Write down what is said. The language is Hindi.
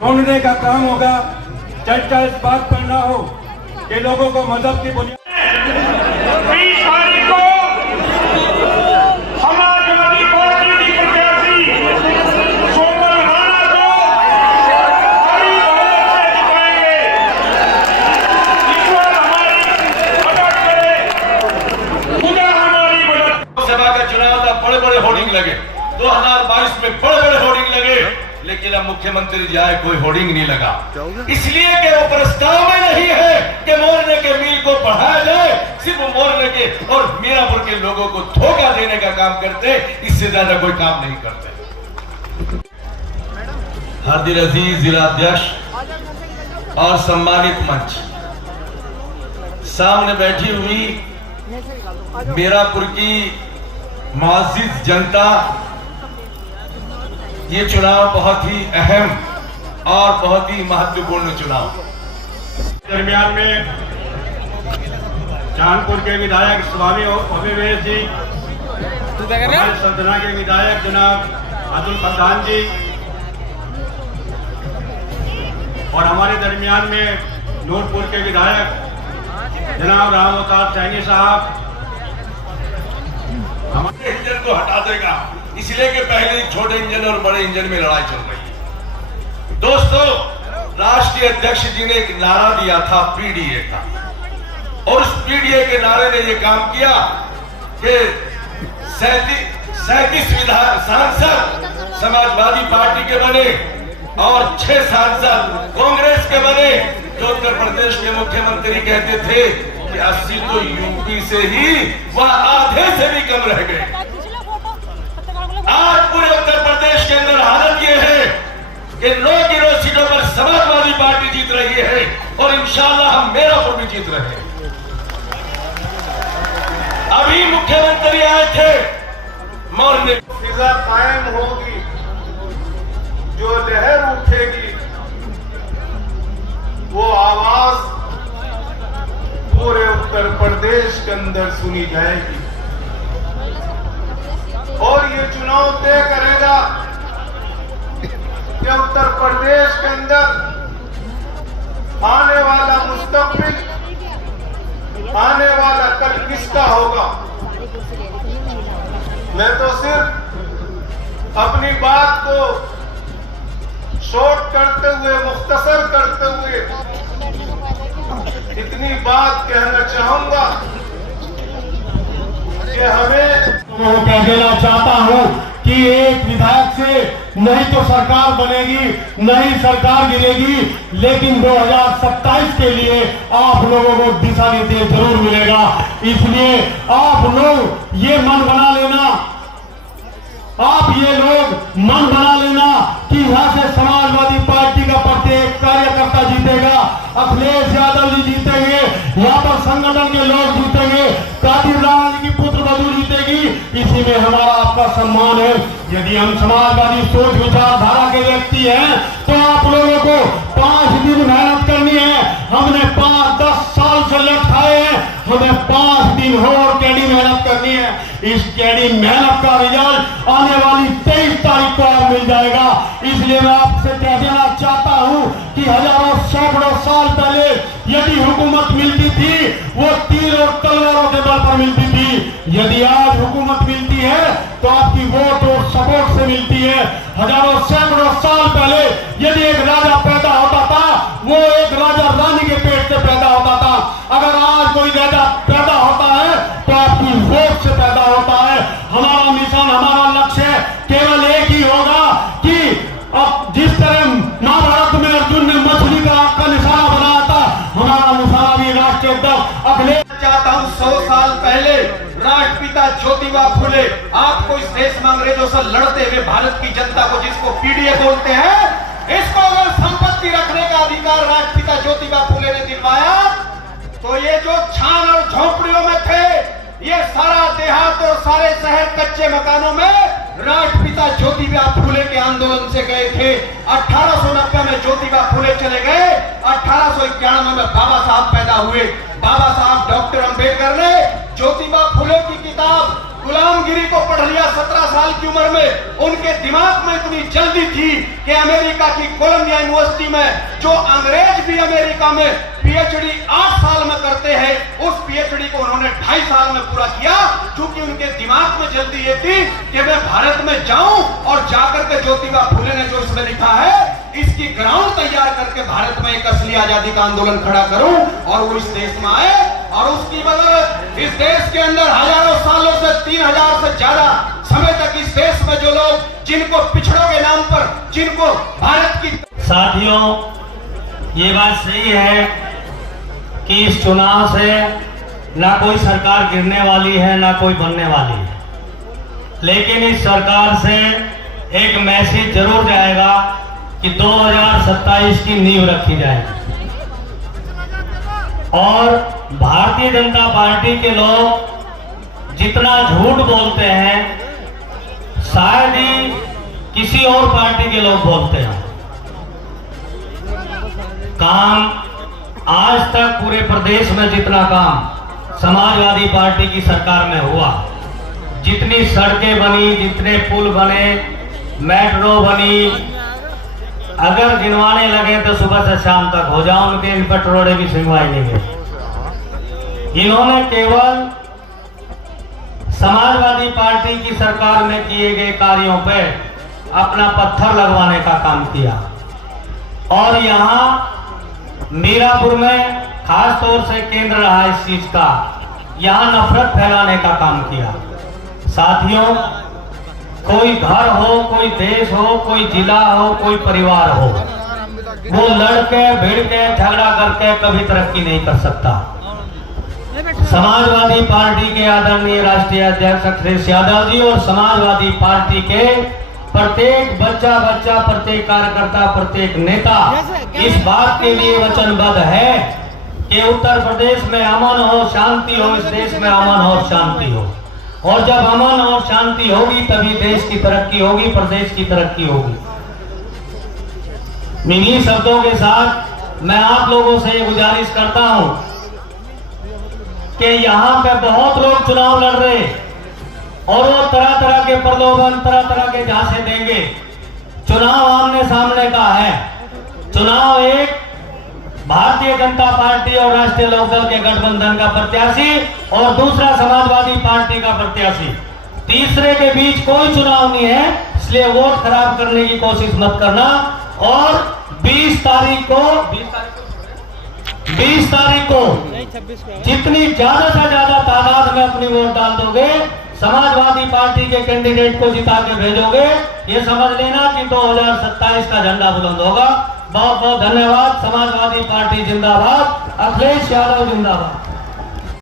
ढूंढने का काम होगा। चर्चा इस बात पर ना हो कि लोगों को मजहब की बुनियाद समाजवादी पार्टी की प्रत्याशी सोमल राणा को बड़ी बहुमत से जिताएंगे। ईश्वर हमारी मदद करे, खुदा हमारी मदद। लोकसभा का चुनाव था, बड़े बड़े होर्डिंग लगे, 2022 में बड़े बड़े होर्डिंग लगे, लेकिन अब मुख्यमंत्री जाए कोई होर्डिंग नहीं लगा, इसलिए कि वो प्रस्ताव में नहीं है कि मोरने के मील को बढ़ाया जाए। सिर्फ मोरने के और मीरापुर के लोगों को धोखा देने का काम करते, इससे ज्यादा कोई काम नहीं करते। हार्दिक अजीज जिला अध्यक्ष और सम्मानित मंच, सामने बैठी हुई मीरापुर की मुअज़्ज़िज़ जनता, ये चुनाव बहुत ही अहम और बहुत ही महत्वपूर्ण चुनाव। दरमियान में चांदपुर के विधायक स्वामी अभिवेश जी, हमारे सतना के विधायक जनाब अतुल प्रधान जी और हमारे दरमियान में नूरपुर के विधायक जनाब राम अवतार सैनी साहब हमारे इंजन को हटा देगा, इसलिए कि पहले ही छोटे इंजन और बड़े इंजन में लड़ाई चल रही है। दोस्तों, राष्ट्रीय अध्यक्ष जी ने एक नारा दिया था पीडीए का, और उस पीडीए के नारे ने यह काम किया कि 37 विधायक सांसद समाजवादी पार्टी के बने और 6 सांसद कांग्रेस के बने। जो उत्तर प्रदेश के मुख्यमंत्री कहते थे कि 80 तो यूपी से ही, वह आधे से भी कम रह गए। आज पूरे उत्तर प्रदेश के अंदर हालत यह है कि 9 सीटों पर समाजवादी पार्टी जीत रही है और इंशाअल्लाह हम मीरापुर भी जीत रहे हैं। अभी मुख्यमंत्री आए थे, मोरने फिजा कायम होगी, जो लहर उठेगी वो आवाज पूरे उत्तर प्रदेश के अंदर सुनी जाएगी और ये चुनाव तय करेगा कि उत्तर प्रदेश के अंदर आने वाला मुस्तकबिल, आने वाला कल किसका होगा। मैं तो सिर्फ अपनी बात को शॉर्ट करते हुए, मुख्तसर करते हुए इतनी बात कहना चाहूंगा कि हमें कह देना चाहता हूं कि एक विधायक से नहीं तो सरकार बनेगी, नहीं सरकार गिरेगी, लेकिन 2027 के लिए आप लोगों को दिशा निर्देश जरूर मिलेगा। इसलिए आप लोग ये मन बना लेना, आप ये लोग मन बना लेना कि यहां से समाजवादी पार्टी का प्रत्येक कार्यकर्ता जीतेगा, अखिलेश यादव जी जीतेंगे, यहाँ पर संगठन के लोग जीतेंगे, कादिर राणा जी की पुत्र वधू जीतेगी। इसी में हमारा आपका सम्मान है। यदि हम समाजवादी सोच विचारधारा के व्यक्ति हैं तो आप लोगों को 5 दिन मेहनत करनी है। हमने 5-10 साल से लट खाए हैं, हमें 5 दिन और कड़ी मेहनत करनी है। इस कड़ी मेहनत का रिजल्ट आने वाली 23 तारीख को आप मिल जाएगा। इसलिए मैं आपसे कह देना चाहता हूं कि हजारों सैकड़ों साल पहले यदि हुकूमत मिलती थी वो तीर और तलवारों के बल पर मिलती थी। यदि आज हुकूमत मिलती है तो आपकी वोट और सपोर्ट से मिलती है। हजारों सैकड़ों साल पहले यदि एक राजा पैदा होता था वो एक राजा रानी के पेट से पैदा होता था। अगर आज कोई राजा पैदा होता है तो आपकी वोट से पैदा होता है। हमारा मिशन, हमारा लक्ष्य केवल एक ही होगा कि अब जिस तरह महाभारत में अर्जुन ने मछली का निशाना बनाया था, हमारा निशाना भी राष्ट्रीय अध्यक्ष अखिलेश चाहता हूं 100 साल पहले राष्ट्रपिता ज्योतिबा फुले आपको इस देश में अंग्रेजों से लड़ते हुए भारत की जनता को, जिसको पीडीए बोलते हैं, इसको अगर संपत्ति रखने का अधिकार राष्ट्रपिता ज्योतिबा फुले ने दिलवाया तो ये जो छान और झोपड़ियों में थे, ये सारा देहात और सारे शहर कच्चे मकानों में राष्ट्रपिता ज्योतिबा फुले के आंदोलन से गए थे। 1890 में ज्योतिबा फुले चले गए, 1891 में बाबा साहब पैदा हुए। बाबा साहब डॉक्टर अंबेडकर ने ज्योतिबा फुले की किताब गुलामगिरी को पढ़ लिया 17 साल की उम्र में। उनके दिमाग में इतनी जल्दी थी कि अमेरिका की कोलंबिया यूनिवर्सिटी में जो अंग्रेज भी अमेरिका में पीएचडी 8 साल में करते हैं, उस पीएचडी को उन्होंने 2.5 साल में पूरा किया, क्योंकि उनके दिमाग में जल्दी ये थी कि मैं भारत में जाऊं और जाकर के ज्योतिबा फुले ने जो इसमें लिखा है इसकी ग्राउंड तैयार करके भारत में एक असली आजादी का आंदोलन खड़ा करूं, और वो इस देश में आए। और उसकी बदौलत इस देश के अंदर हजारों सालों से 3000 से ज्यादा समय तक इस देश में जो लोग जिनको पिछड़ों के नाम पर, जिनको भारत की। साथियों, ये बात सही है कि इस चुनाव से ना कोई सरकार गिरने वाली है ना कोई बनने वाली है, लेकिन इस सरकार से एक मैसेज जरूर जाएगा कि 2027 की नींव रखी जाएगी। और भारतीय जनता पार्टी के लोग जितना झूठ बोलते हैं, शायद ही किसी और पार्टी के लोग बोलते हैं। काम आज तक पूरे प्रदेश में जितना काम समाजवादी पार्टी की सरकार में हुआ, जितनी सड़कें बनी, जितने पुल बने, मेट्रो बनी, अगर गिनवाने लगे तो सुबह से शाम तक हो जाओ, उनके इन पटरोड़े की सुनवाई नहीं है। इन्होंने केवल समाजवादी पार्टी की सरकार में किए गए कार्यों पे अपना पत्थर लगवाने का काम किया, और यहाँ मीरापुर में खास तौर से केंद्र रहा इस चीज का, यहाँ नफरत फैलाने का काम किया। साथियों, कोई घर हो, कोई देश हो, कोई जिला हो, कोई परिवार हो, वो लड़के भिड़ के झगड़ा करके कभी तरक्की नहीं कर सकता। समाजवादी पार्टी के आदरणीय राष्ट्रीय अध्यक्ष अखिलेश यादव जी और समाजवादी पार्टी के प्रत्येक बच्चा, प्रत्येक कार्यकर्ता, प्रत्येक नेता इस बात के लिए वचनबद्ध है कि उत्तर प्रदेश में अमन हो, शांति हो, इस देश में अमन और शांति हो। और जब अमन और शांति होगी तभी देश की तरक्की होगी, प्रदेश की तरक्की होगी। इन्हीं शब्दों के साथ मैं आप लोगों से ये गुजारिश करता हूं कि यहाँ पे बहुत लोग चुनाव लड़ रहे और वो तरह तरह के प्रलोभन, तरह तरह के झांसे देंगे। चुनाव आमने सामने का है। चुनाव एक भारतीय जनता पार्टी और राष्ट्रीय लोकदल के गठबंधन का प्रत्याशी और दूसरा समाजवादी पार्टी का प्रत्याशी, तीसरे के बीच कोई चुनाव नहीं है, इसलिए वोट खराब करने की कोशिश मत करना। और 20 तारीख को जितनी ज्यादा से ज्यादा तादाद में अपनी वोट डाल दोगे, समाजवादी पार्टी के कैंडिडेट को जिता के भेजोगे, ये समझ लेना कि 2027 का झंडा बुलंद होगा। बहुत बहुत धन्यवाद। समाजवादी पार्टी जिंदाबाद, अखिलेश यादव जिंदाबाद।